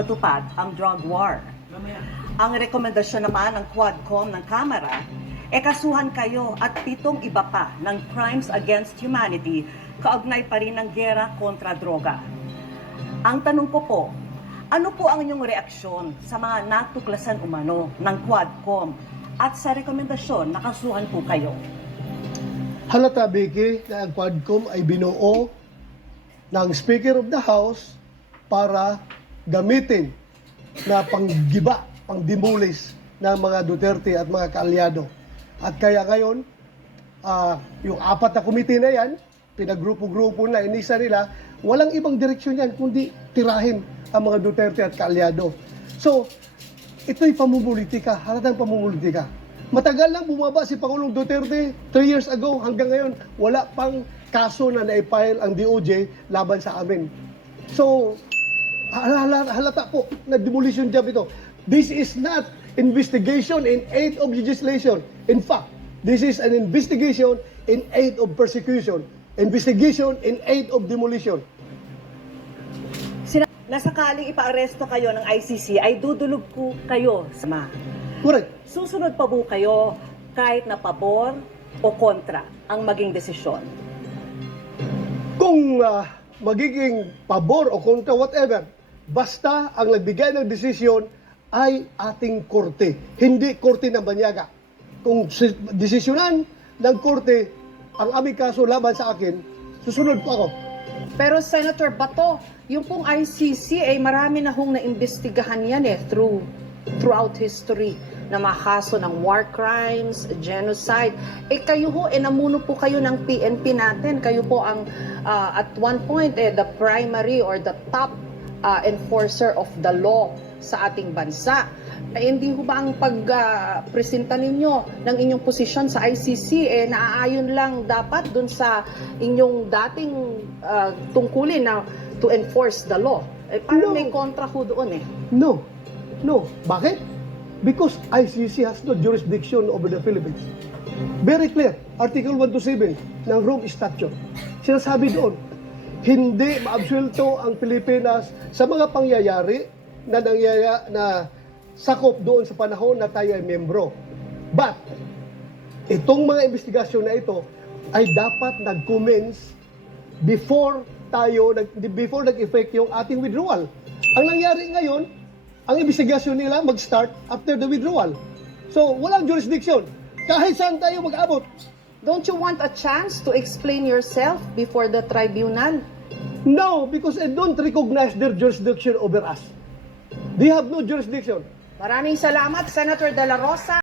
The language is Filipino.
ipatupad ang drug war. Ang rekomendasyon naman ng Quadcom ng Kamara, e kasuhan kayo at pitong iba pa ng crimes against humanity kaugnay pa rin ng gera kontra droga. Ang tanong ko po, ano po ang inyong reaksyon sa mga natuklasan umano ng Quadcom at sa rekomendasyon na kasuhan po kayo? Halata, Vicky, na ang Quadcom ay binuo ng Speaker of the House para gamitin na panggiba, pangdimulis ng mga Duterte at mga kaalyado. At kaya ngayon, ah, yung apat na komite na yan, pinagrupo-grupo na, inisa nila, walang ibang direksyon yan, kundi tirahin ang mga Duterte at kaalyado. So, ito'y pamumulitika, halatang pamumulitika. Matagal lang bumaba si Pangulong Duterte, 3 years ago hanggang ngayon, wala pang kaso na naipile ang DOJ laban sa amin. So, halata, po na demolition job ito. This is not investigation in aid of legislation. In fact, this is an investigation in aid of persecution. Investigation in aid of demolition. Sina- na sakaling ipaaresto kayo ng ICC ay dudulog po kayo sa ma. Correct. Susunod pa po kayo kahit na pabor o kontra ang maging desisyon. kung ah, magiging pabor o kontra whatever, basta ang nagbigay ng desisyon ay ating korte, hindi korte ng banyaga. Kung si- desisyonan ng korte ang aming kaso laban sa akin, susunod po ako. Pero Senator Bato, yung pong ICC ay marami na hong naimbestigahan yan eh through throughout history na mga kaso ng war crimes, genocide. Eh kayo ho, eh namuno po kayo ng PNP natin. Kayo po ang ah, at one point eh the primary or the top ah, enforcer of the law sa ating bansa. Eh, hindi ho ba ang pag-presenta ninyo ng inyong posisyon sa ICC eh naaayon lang dapat dun sa inyong dating ah, tungkulin na to enforce the law? Eh, parang No. may kontra ho doon eh. No. No. Bakit? Because ICC has no jurisdiction over the Philippines. Very clear. Article 127 ng Rome Statute. Sinasabi doon, hindi maabsuelto ang Pilipinas sa mga pangyayari na nangyaya na sakop doon sa panahon na tayo ay membro. But, itong mga investigasyon na ito ay dapat nag-commence before tayo, before nag-effect yung ating withdrawal. Ang nangyari ngayon, ang investigasyon nila mag-start after the withdrawal. So, walang jurisdiction. Kahit saan tayo mag-abot. Don't you want a chance to explain yourself before the tribunal? No, because I don't recognize their jurisdiction over us. They have no jurisdiction. Maraming salamat, Senator De La Rosa.